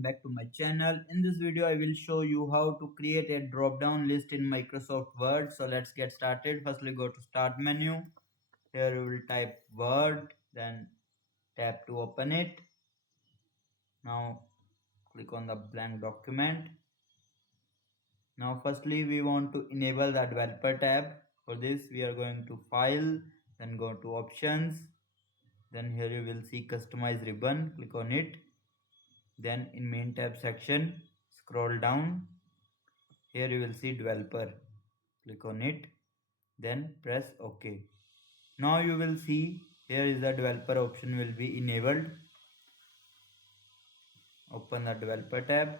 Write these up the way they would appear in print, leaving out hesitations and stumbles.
welcome back to my channel. In this video I will show you how to create a drop down list in Microsoft Word. So let's get started. Firstly go to start menu. Here you will type Word, then tap to open it. Now click on the blank document. Now firstly we want to enable the developer tab. For this we are going to file, then go to options, then here you will see customize ribbon, click on it. Then in main tab section, scroll down. Here you will see developer. Click on it. Then press OK. Now you will see here is the developer option will be enabled. Open the developer tab.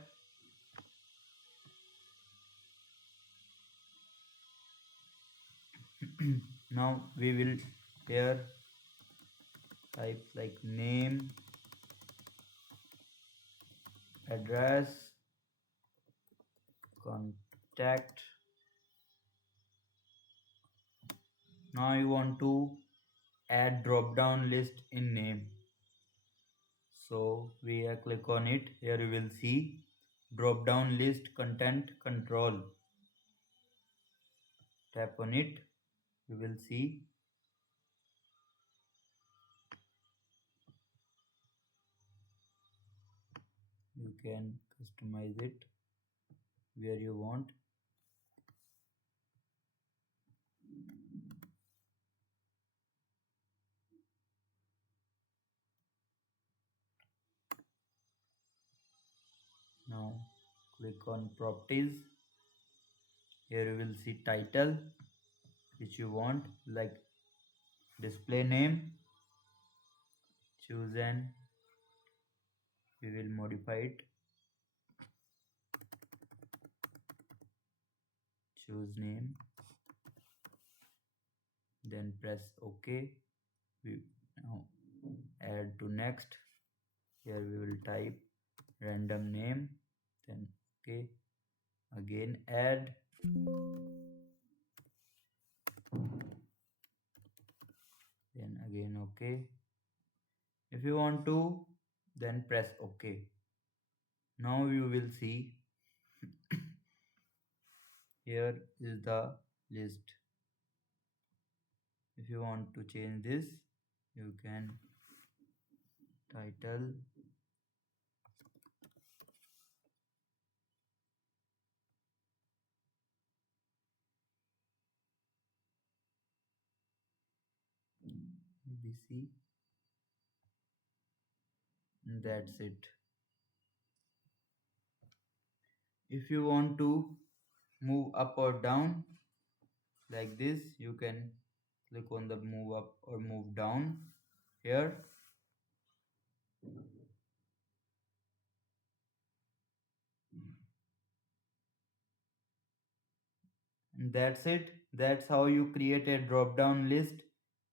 Now we will here type like name, address, contact. Now you want to add drop down list in name. So we click on it. Here you will see drop down list content control. Tap on it. You will see you can customize it where you want. Now click on properties. Here you will see title which you want, like display name. Choose and we will modify it. Choose name, then press OK. We now add to next. Here we will type random name, then OK. Again add, then again OK. If you want to, then press OK. Now you will see here is the list. If you want to change this, you can title, ABC, and that's it. If you want to move up or down like this, you can click on the move up or move down here. And that's it. That's how you create a drop down list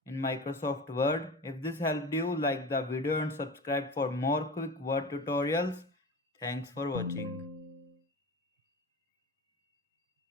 in Microsoft Word. If this helped you, like the video and subscribe for more quick word tutorials. Thanks for watching.